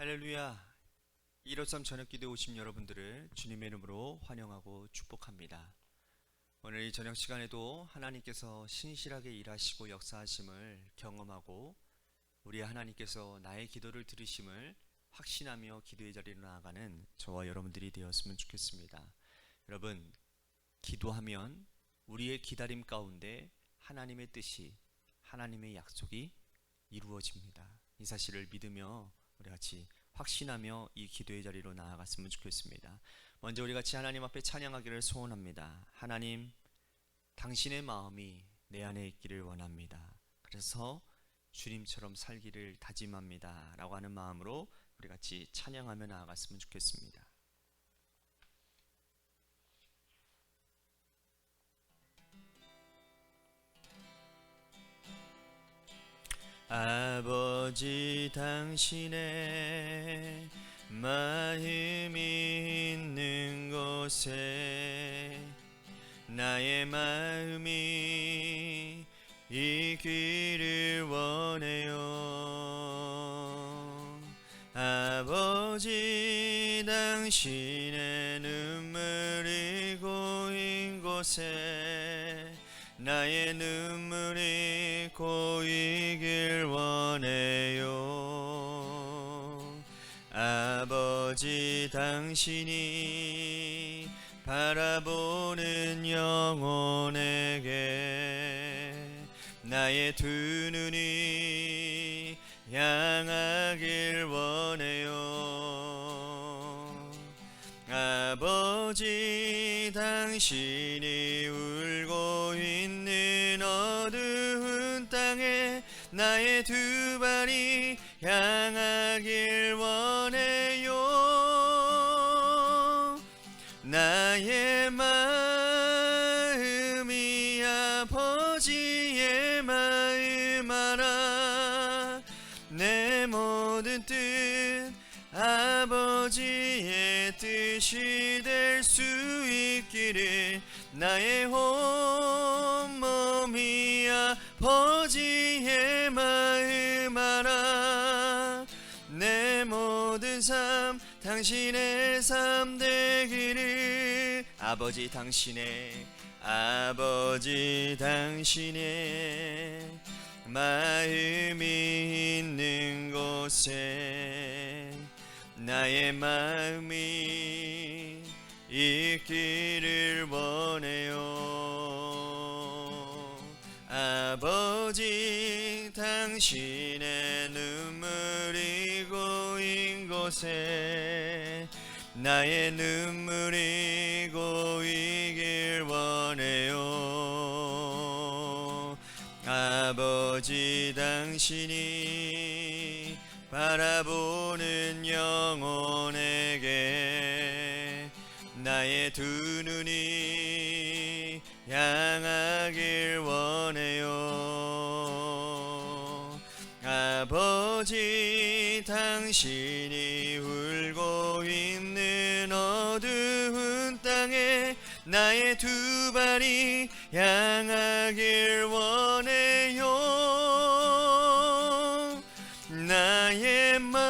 할렐루야. 153 저녁기도에 오신 여러분들을 주님의 이름으로 환영하고 축복합니다. 오늘 이 저녁 시간에도 하나님께서 신실하게 일하시고 역사하심을 경험하고 우리 하나님께서 나의 기도를 들으심을 확신하며 기도의 자리로 나아가는 저와 여러분들이 되었으면 좋겠습니다. 여러분, 기도하면 우리의 기다림 가운데 하나님의 뜻이, 하나님의 약속이 이루어집니다. 이 사실을 믿으며 우리 같이 확신하며 이 기도의 자리로 나아갔으면 좋겠습니다. 먼저 우리 같이 하나님 앞에 찬양하기를 소원합니다. 하나님, 당신의 마음이 내 안에 있기를 원합니다. 그래서 주님처럼 살기를 다짐합니다 라고 하는 마음으로 우리 같이 찬양하며 나아갔으면 좋겠습니다. 아버지, 당신의 마음이 있는 곳에 나의 마음이 있기를 원해요. 아버지, 당신의 눈물이 고인 곳에 나의 눈물이 고이길 원해요. 아버지, 당신이 바라보는 영혼에게 나의 두 눈이 향하길 원해요. 아버지, 당신이 울고 있는 어두운 땅에 나의 두 발이 향하길 원해요. 나의 마음이 아버지의 마음 알아. 내 모든 뜻 아버지의 뜻이 될 수 있기를 나의 온몸이 아버지의 마음 알아. 내 모든 삶 당신의 삶 되기를. 아버지, 당신의 마음이 있는 곳에 나의 마음이 있기를 원해요. 아버지, 당신의 눈물이 고인 곳에 나의 눈물이 고이길 원해요. 아버지, 당신이 바라보는 영혼에게 나의 두 눈이 향하길 원해요. 아버지, 당신이 울고 있는 어두운 땅에 나의 두 발이 향하길 원해요. 나의 마음이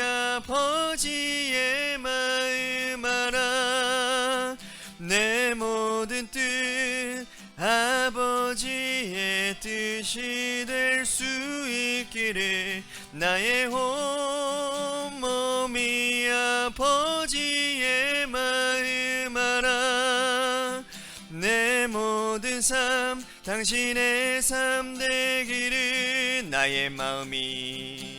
아버지의 마음 알아. 내 모든 뜻 아버지의 뜻이 될 수 있기를 나의 온몸이 아버지의 마음 알아. 내 모든 삶 당신의 삶 되기를. 나의 마음이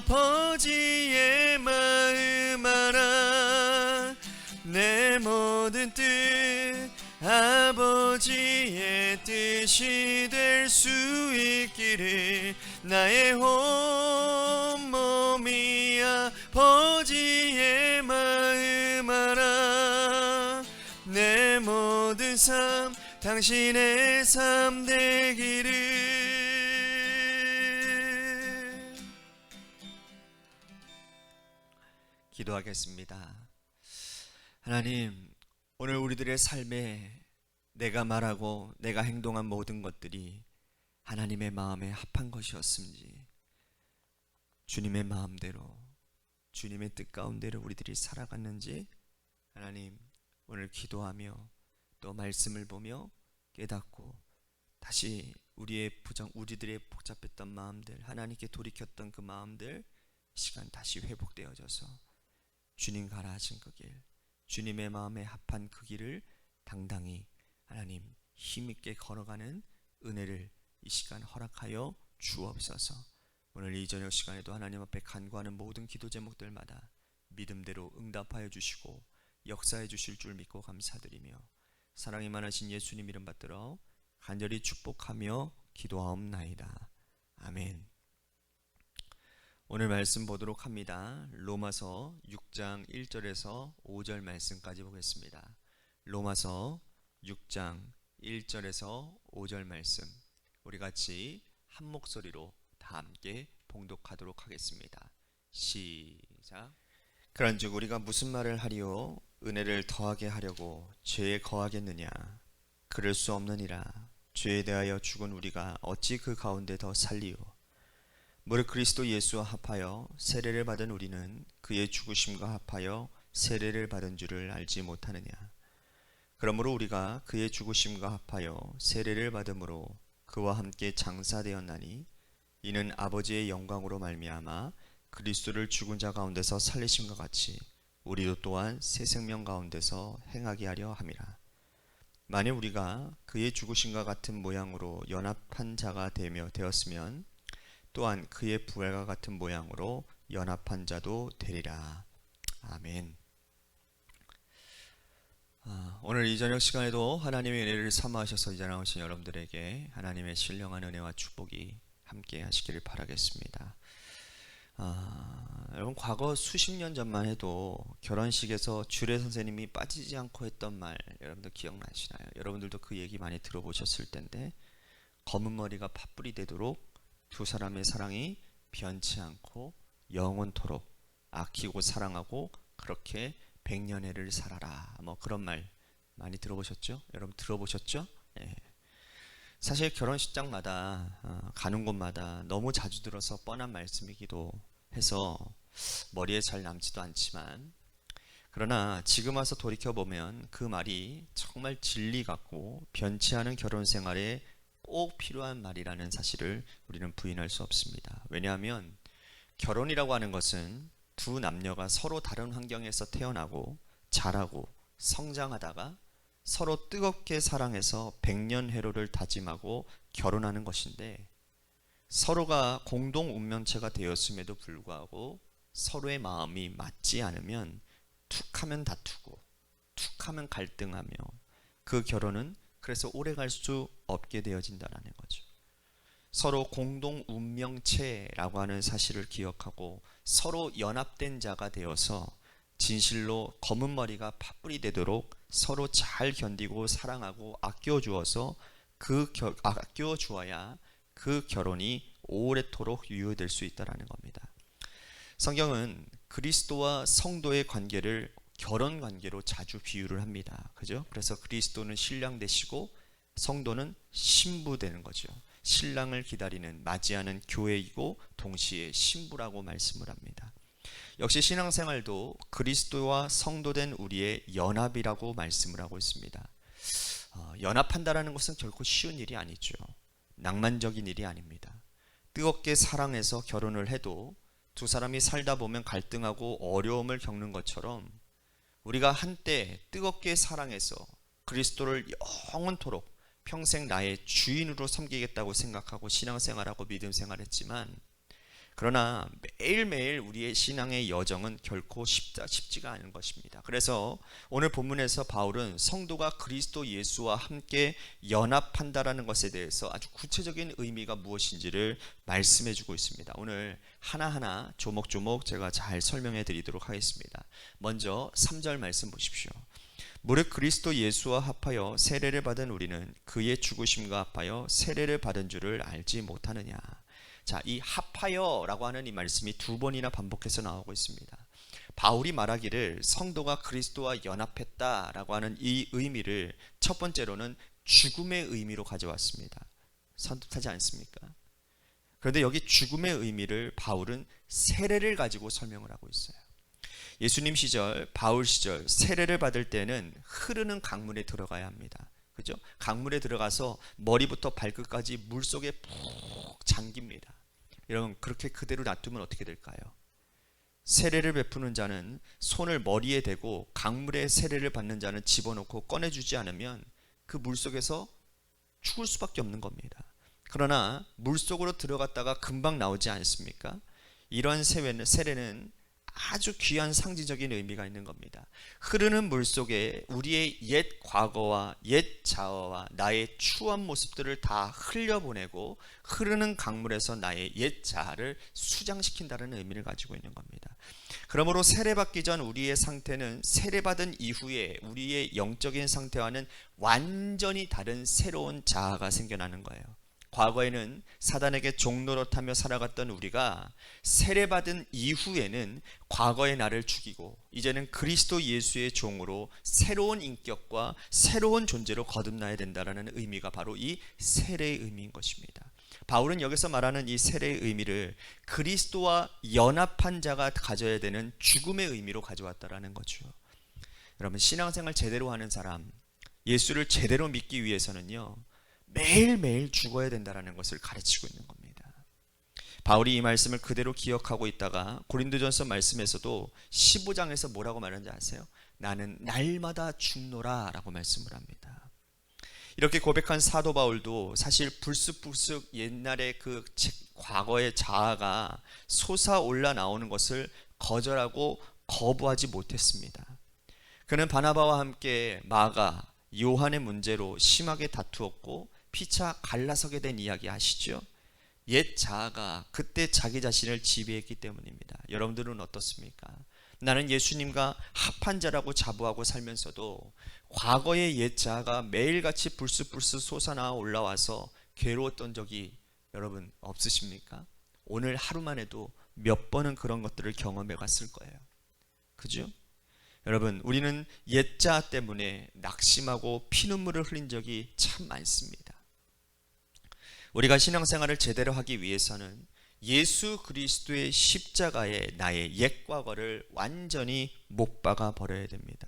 아버지의 마음 알아. 내 모든 뜻 아버지의 뜻이 될 수 있기를 나의 온몸이 아버지의 마음 알아. 내 모든 삶 당신의 삶 되기를. 기도하겠습니다. 하나님, 오늘 우리들의 삶에 내가 말하고 내가 행동한 모든 것들이 하나님의 마음에 합한 것이었음지, 주님의 마음대로, 주님의 뜻 가운데로 우리들이 살아갔는지 하나님 오늘 기도하며 또 말씀을 보며 깨닫고 다시 우리들의 복잡했던 마음들, 하나님께 돌이켰던 그 마음들 시간 다시 회복되어져서 주님 가라 하신 그 길, 주님의 마음에 합한 그 길을 당당히 하나님 힘있게 걸어가는 은혜를 이 시간 허락하여 주옵소서. 오늘 이 저녁 시간에도 하나님 앞에 간구하는 모든 기도 제목들마다 믿음대로 응답하여 주시고 역사해 주실 줄 믿고 감사드리며 사랑이 많으신 예수님 이름 받들어 간절히 축복하며 기도하옵나이다. 아멘. 오늘 말씀 보도록 합니다. 로마서 6장 1절에서 5절 말씀까지 보겠습니다. 로마서 6장 1절에서 5절 말씀 우리 같이 한 목소리로 다 함께 봉독하도록 하겠습니다. 시작. 그런즉 우리가 무슨 말을 하리요? 은혜를 더하게 하려고 죄에 거하겠느냐? 그럴 수 없느니라. 죄에 대하여 죽은 우리가 어찌 그 가운데 더 살리요? 무릇 그리스도 예수와 합하여 세례를 받은 우리는 그의 죽으심과 합하여 세례를 받은 줄을 알지 못하느냐? 그러므로 우리가 그의 죽으심과 합하여 세례를 받음으로 그와 함께 장사되었나니 이는 아버지의 영광으로 말미암아 그리스도를 죽은 자 가운데서 살리심과 같이 우리도 또한 새 생명 가운데서 행하게 하려 함이라. 만일 우리가 그의 죽으심과 같은 모양으로 연합한 자가 되었으면 또한 그의 부활과 같은 모양으로 연합한 자도 되리라. 아멘. 오늘 이 저녁 시간에도 하나님의 은혜를 삼아하셔서 이 자리에 나오신 여러분들에게 하나님의 신령한 은혜와 축복이 함께 하시기를 바라겠습니다. 여러분 과거 수십 년 전만 해도 결혼식에서 주례 선생님이 빠지지 않고 했던 말 여러분들 기억나시나요? 여러분들도 그 얘기 많이 들어보셨을 텐데 검은 머리가 팥불이 되도록 두 사람의 사랑이 변치 않고 영원토록 아끼고 사랑하고 그렇게 백년해를 살아라, 뭐 그런 말 많이 들어보셨죠? 여러분 들어보셨죠? 예. 사실 결혼식장마다 가는 곳마다 너무 자주 들어서 뻔한 말씀이기도 해서 머리에 잘 남지도 않지만, 그러나 지금 와서 돌이켜보면 그 말이 정말 진리 같고 변치 않은 결혼 생활에 꼭 필요한 말이라는 사실을 우리는 부인할 수 없습니다. 왜냐하면 결혼이라고 하는 것은 두 남녀가 서로 다른 환경에서 태어나고 자라고 성장하다가 서로 뜨겁게 사랑해서 백년해로를 다짐하고 결혼하는 것인데, 서로가 공동 운명체가 되었음에도 불구하고 서로의 마음이 맞지 않으면 툭하면 다투고 툭하면 갈등하며 그 결혼은 그래서 오래 갈 수 없게 되어진다는 거죠. 서로 공동 운명체라고 하는 사실을 기억하고 서로 연합된 자가 되어서 진실로 검은 머리가 팥불이 되도록 서로 잘 견디고 사랑하고 아껴주어서 아껴주어야 그 결혼이 오래도록 유효될 수 있다는 겁니다. 성경은 그리스도와 성도의 관계를 결혼 관계로 자주 비유를 합니다. 그죠? 그래서 그리스도는 신랑 되시고 성도는 신부 되는 거죠. 신랑을 기다리는 맞이하는 교회이고 동시에 신부라고 말씀을 합니다. 역시 신앙생활도 그리스도와 성도된 우리의 연합이라고 말씀을 하고 있습니다. 연합한다라는 것은 결코 쉬운 일이 아니죠. 낭만적인 일이 아닙니다. 뜨겁게 사랑해서 결혼을 해도 두 사람이 살다 보면 갈등하고 어려움을 겪는 것처럼 우리가 한때 뜨겁게 사랑해서 그리스도를 영원토록 평생 나의 주인으로 섬기겠다고 생각하고 신앙생활하고 믿음생활했지만, 그러나 매일매일 우리의 신앙의 여정은 결코 쉽지가 않은 것입니다. 그래서 오늘 본문에서 바울은 성도가 그리스도 예수와 함께 연합한다라는 것에 대해서 아주 구체적인 의미가 무엇인지를 말씀해 주고 있습니다. 오늘 하나하나 조목조목 제가 잘 설명해 드리도록 하겠습니다. 먼저 3절 말씀 보십시오. 무릇 그리스도 예수와 합하여 세례를 받은 우리는 그의 죽으심과 합하여 세례를 받은 줄을 알지 못하느냐. 자, 이 합하여라고 하는 이 말씀이 두 번이나 반복해서 나오고 있습니다. 바울이 말하기를 성도가 그리스도와 연합했다라고 하는 이 의미를 첫 번째로는 죽음의 의미로 가져왔습니다. 선뜻하지 않습니까? 그런데 여기 죽음의 의미를 바울은 세례를 가지고 설명을 하고 있어요. 예수님 시절, 바울 시절 세례를 받을 때는 흐르는 강물에 들어가야 합니다. 그죠? 강물에 들어가서 머리부터 발끝까지 물속에 푹 잠깁니다. 여러분, 그렇게 그대로 놔두면 어떻게 될까요? 세례를 베푸는 자는 손을 머리에 대고 강물에 세례를 받는 자는 집어넣고 꺼내주지 않으면 그 물속에서 죽을 수밖에 없는 겁니다. 그러나 물속으로 들어갔다가 금방 나오지 않습니까? 이런 세례는 아주 귀한 상징적인 의미가 있는 겁니다. 흐르는 물속에 우리의 옛 과거와 옛 자아와 나의 추한 모습들을 다 흘려보내고 흐르는 강물에서 나의 옛 자아를 수장시킨다는 의미를 가지고 있는 겁니다. 그러므로 세례받기 전 우리의 상태는 세례받은 이후에 우리의 영적인 상태와는 완전히 다른 새로운 자아가 생겨나는 거예요. 과거에는 사단에게 종노릇하며 살아갔던 우리가 세례받은 이후에는 과거의 나를 죽이고 이제는 그리스도 예수의 종으로 새로운 인격과 새로운 존재로 거듭나야 된다는 의미가 바로 이 세례의 의미인 것입니다. 바울은 여기서 말하는 이 세례의 의미를 그리스도와 연합한 자가 가져야 되는 죽음의 의미로 가져왔다라는 거죠. 여러분, 신앙생활 제대로 하는 사람, 예수를 제대로 믿기 위해서는요, 매일매일 죽어야 된다는 것을 가르치고 있는 겁니다. 바울이 이 말씀을 그대로 기억하고 있다가 고린도전서 말씀에서도 15장에서 뭐라고 말하는지 아세요? 나는 날마다 죽노라 라고 말씀을 합니다. 이렇게 고백한 사도 바울도 사실 불쑥불쑥 옛날에 그 과거의 자아가 솟아올라 나오는 것을 거절하고 거부하지 못했습니다. 그는 바나바와 함께 마가, 요한의 문제로 심하게 다투었고 피차 갈라서게 된 이야기 아시죠? 옛 자아가 그때 자기 자신을 지배했기 때문입니다. 여러분들은 어떻습니까? 나는 예수님과 합한 자라고 자부하고 살면서도 과거의 옛 자아가 매일같이 불쑥불쑥 솟아나 올라와서 괴로웠던 적이 여러분 없으십니까? 오늘 하루만 해도 몇 번은 그런 것들을 경험해 갔을 거예요. 그죠? 여러분, 우리는 옛 자아 때문에 낙심하고 피눈물을 흘린 적이 참 많습니다. 우리가 신앙생활을 제대로 하기 위해서는 예수 그리스도의 십자가에 나의 옛 과거를 완전히 못 박아 버려야 됩니다.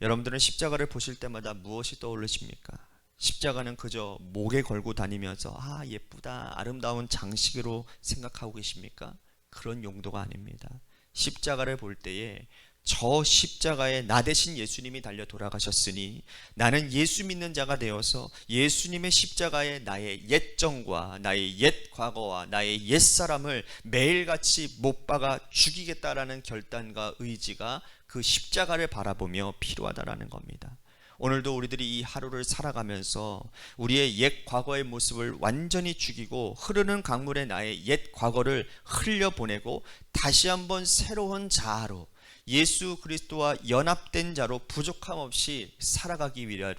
여러분들은 십자가를 보실 때마다 무엇이 떠오르십니까? 십자가는 그저 목에 걸고 다니면서 예쁘다, 아름다운 장식으로 생각하고 계십니까? 그런 용도가 아닙니다. 십자가를 볼 때에 저 십자가에 나 대신 예수님이 달려 돌아가셨으니 나는 예수 믿는 자가 되어서 예수님의 십자가에 나의 옛 정과 나의 옛 과거와 나의 옛 사람을 매일같이 못 박아 죽이겠다라는 결단과 의지가 그 십자가를 바라보며 필요하다라는 겁니다. 오늘도 우리들이 이 하루를 살아가면서 우리의 옛 과거의 모습을 완전히 죽이고 흐르는 강물에 나의 옛 과거를 흘려보내고 다시 한번 새로운 자아로 예수 그리스도와 연합된 자로 부족함 없이 살아가기를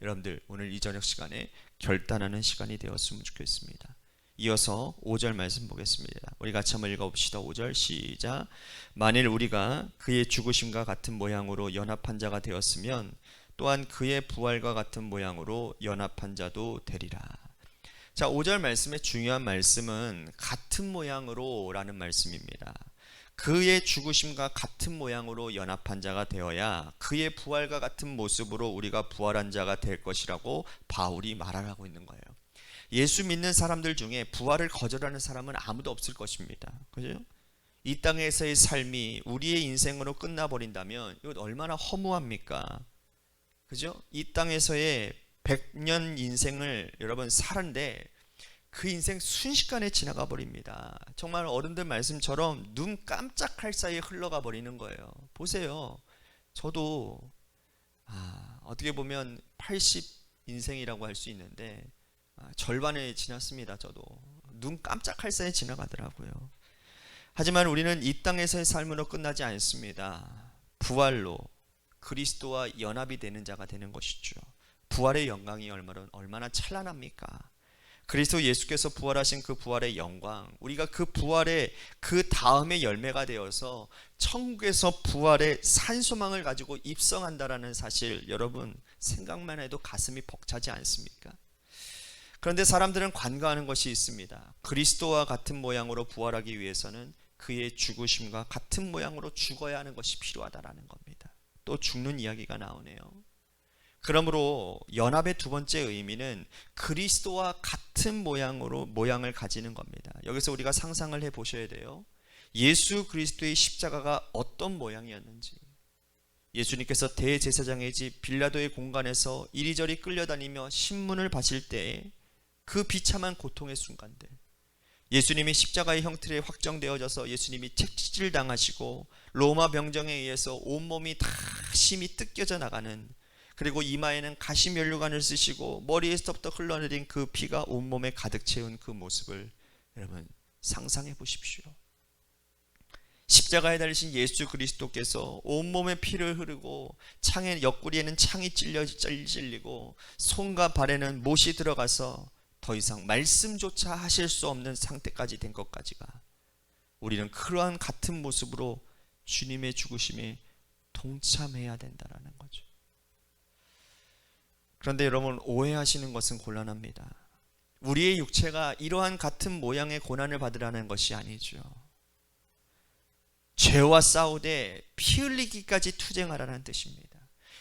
여러분들 오늘 이 저녁 시간에 결단하는 시간이 되었으면 좋겠습니다. 이어서 5절 말씀 보겠습니다. 우리 같이 한번 읽어봅시다. 5절 시작. 만일 우리가 그의 죽으심과 같은 모양으로 연합한 자가 되었으면 또한 그의 부활과 같은 모양으로 연합한 자도 되리라. 자, 5절 말씀의 중요한 말씀은 같은 모양으로 라는 말씀입니다. 그의 죽으심과 같은 모양으로 연합한 자가 되어야 그의 부활과 같은 모습으로 우리가 부활한 자가 될 것이라고 바울이 말하고 있는 거예요. 예수 믿는 사람들 중에 부활을 거절하는 사람은 아무도 없을 것입니다. 그죠? 이 땅에서의 삶이 우리의 인생으로 끝나버린다면 이건 얼마나 허무합니까? 그죠? 이 땅에서의 100년 인생을 여러분 살았는데 그 인생 순식간에 지나가 버립니다. 정말 어른들 말씀처럼 눈 깜짝할 사이에 흘러가 버리는 거예요. 보세요. 저도 어떻게 보면 80 인생이라고 할 수 있는데 절반에 지났습니다. 저도 눈 깜짝할 사이에 지나가더라고요. 하지만 우리는 이 땅에서의 삶으로 끝나지 않습니다. 부활로 그리스도와 연합이 되는 자가 되는 것이죠. 부활의 영광이 얼마나 찬란합니까? 그리스도 예수께서 부활하신 그 부활의 영광, 우리가 그 부활의 그 다음의 열매가 되어서 천국에서 부활의 산소망을 가지고 입성한다라는 사실, 여러분 생각만 해도 가슴이 벅차지 않습니까? 그런데 사람들은 관가하는 것이 있습니다. 그리스도와 같은 모양으로 부활하기 위해서는 그의 죽으심과 같은 모양으로 죽어야 하는 것이 필요하다라는 겁니다. 또 죽는 이야기가 나오네요. 그러므로 연합의 두 번째 의미는 그리스도와 같은 모양을 가지는 겁니다. 여기서 우리가 상상을 해 보셔야 돼요. 예수 그리스도의 십자가가 어떤 모양이었는지. 예수님께서 대제사장의 집 빌라도의 공간에서 이리저리 끌려다니며 신문을 받을 때에 그 비참한 고통의 순간들, 예수님이 십자가의 형틀에 확정되어져서 예수님이 채찍질 당하시고 로마 병정에 의해서 온몸이 다 심이 뜯겨져 나가는, 그리고 이마에는 가시면류관을 쓰시고 머리에서부터 흘러내린 그 피가 온몸에 가득 채운 그 모습을 여러분 상상해 보십시오. 십자가에 달리신 예수 그리스도께서 온몸에 피를 흐르고 창의 옆구리에는 창이 찔리고 손과 발에는 못이 들어가서 더 이상 말씀조차 하실 수 없는 상태까지 된 것까지가, 우리는 그러한 같은 모습으로 주님의 죽으심에 동참해야 된다라는 거죠. 그런데 여러분 오해하시는 것은 곤란합니다. 우리의 육체가 이러한 같은 모양의 고난을 받으라는 것이 아니죠. 죄와 싸우되 피 흘리기까지 투쟁하라는 뜻입니다.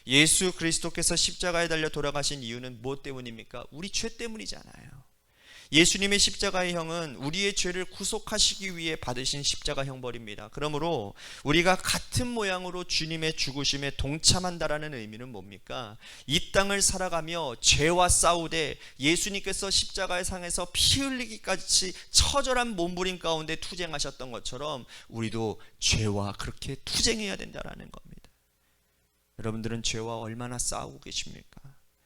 예수 그리스도께서 십자가에 달려 돌아가신 이유는 무엇 때문입니까? 우리 죄 때문이잖아요. 예수님의 십자가의 형은 우리의 죄를 구속하시기 위해 받으신 십자가 형벌입니다. 그러므로 우리가 같은 모양으로 주님의 죽으심에 동참한다라는 의미는 뭡니까? 이 땅을 살아가며 죄와 싸우되 예수님께서 십자가의 상에서 피 흘리기까지 처절한 몸부림 가운데 투쟁하셨던 것처럼 우리도 죄와 그렇게 투쟁해야 된다라는 겁니다. 여러분들은 죄와 얼마나 싸우고 계십니까?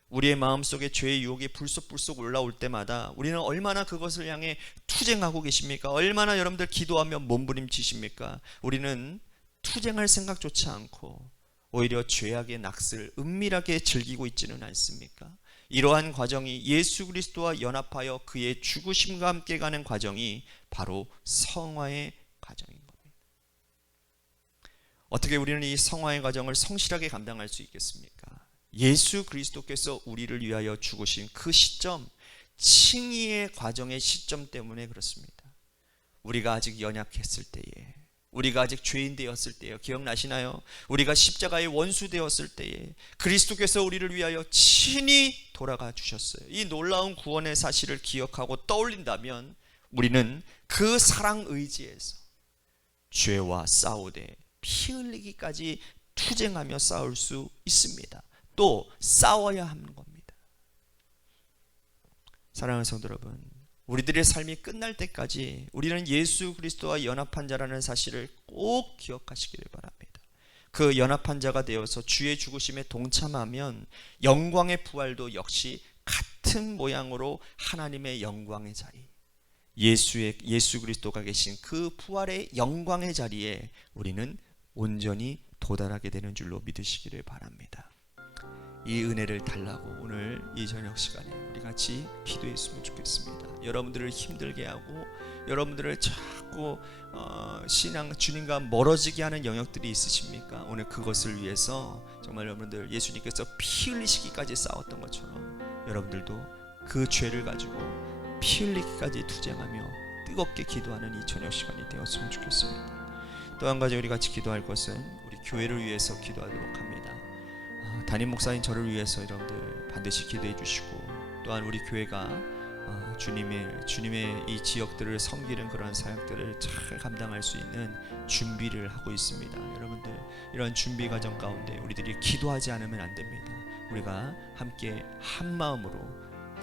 우리의 마음속에 죄의 유혹이 불쑥불쑥 올라올 때마다 우리는 얼마나 그것을 향해 투쟁하고 계십니까? 얼마나 여러분들 기도하며 몸부림치십니까? 우리는 투쟁할 생각조차 않고 오히려 죄악의 낙을 은밀하게 즐기고 있지는 않습니까? 이러한 과정이 예수 그리스도와 연합하여 그의 죽으심과 함께 가는 과정이 바로 성화의 과정인 겁니다. 어떻게 우리는 이 성화의 과정을 성실하게 감당할 수 있겠습니까? 예수 그리스도께서 우리를 위하여 죽으신 그 시점, 칭의의 과정의 시점 때문에 그렇습니다. 우리가 아직 연약했을 때에, 우리가 아직 죄인 되었을 때에, 기억나시나요? 우리가 십자가의 원수 되었을 때에 그리스도께서 우리를 위하여 친히 돌아가 주셨어요. 이 놀라운 구원의 사실을 기억하고 떠올린다면 우리는 그 사랑 의지에서 죄와 싸우되 피 흘리기까지 투쟁하며 싸울 수 있습니다. 또 싸워야 하는 겁니다. 사랑하는 성도 여러분, 우리들의 삶이 끝날 때까지 우리는 예수 그리스도와 연합한 자라는 사실을 꼭 기억하시기를 바랍니다. 그 연합한 자가 되어서 주의 죽으심에 동참하면 영광의 부활도 역시 같은 모양으로 하나님의 영광의 자리, 예수 그리스도가 계신 그 부활의 영광의 자리에 우리는 온전히 도달하게 되는 줄로 믿으시기를 바랍니다. 이 은혜를 달라고 오늘 이 저녁 시간에 우리 같이 기도했으면 좋겠습니다. 여러분들을 힘들게 하고 여러분들을 자꾸 신앙 주님과 멀어지게 하는 영역들이 있으십니까? 오늘 그것을 위해서 정말 여러분들 예수님께서 피 흘리시기까지 싸웠던 것처럼 여러분들도 그 죄를 가지고 피 흘리기까지 투쟁하며 뜨겁게 기도하는 이 저녁 시간이 되었으면 좋겠습니다. 또 한 가지 우리 같이 기도할 것은 우리 교회를 위해서 기도하도록 합니다. 담임 목사님 저를 위해서 여러분들 반드시 기도해 주시고, 또한 우리 교회가 주님의 이 지역들을 섬기는 그런 사역들을 잘 감당할 수 있는 준비를 하고 있습니다. 여러분들 이런 준비 과정 가운데 우리들이 기도하지 않으면 안 됩니다. 우리가 함께 한 마음으로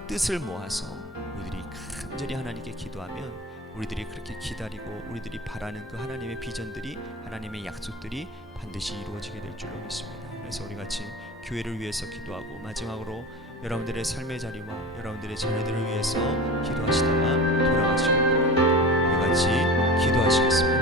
뜻을 모아서 우리들이 간절히 하나님께 기도하면 우리들이 그렇게 기다리고 우리들이 바라는 그 하나님의 비전들이, 하나님의 약속들이 반드시 이루어지게 될 줄로 믿습니다. 그래서 우리 같이 교회를 위해서 기도하고 마지막으로 여러분들의 삶의 자리와 여러분들의 자녀들을 위해서 기도하시다가 돌아가시길 바랍니다. 우리 같이 기도하시겠습니다.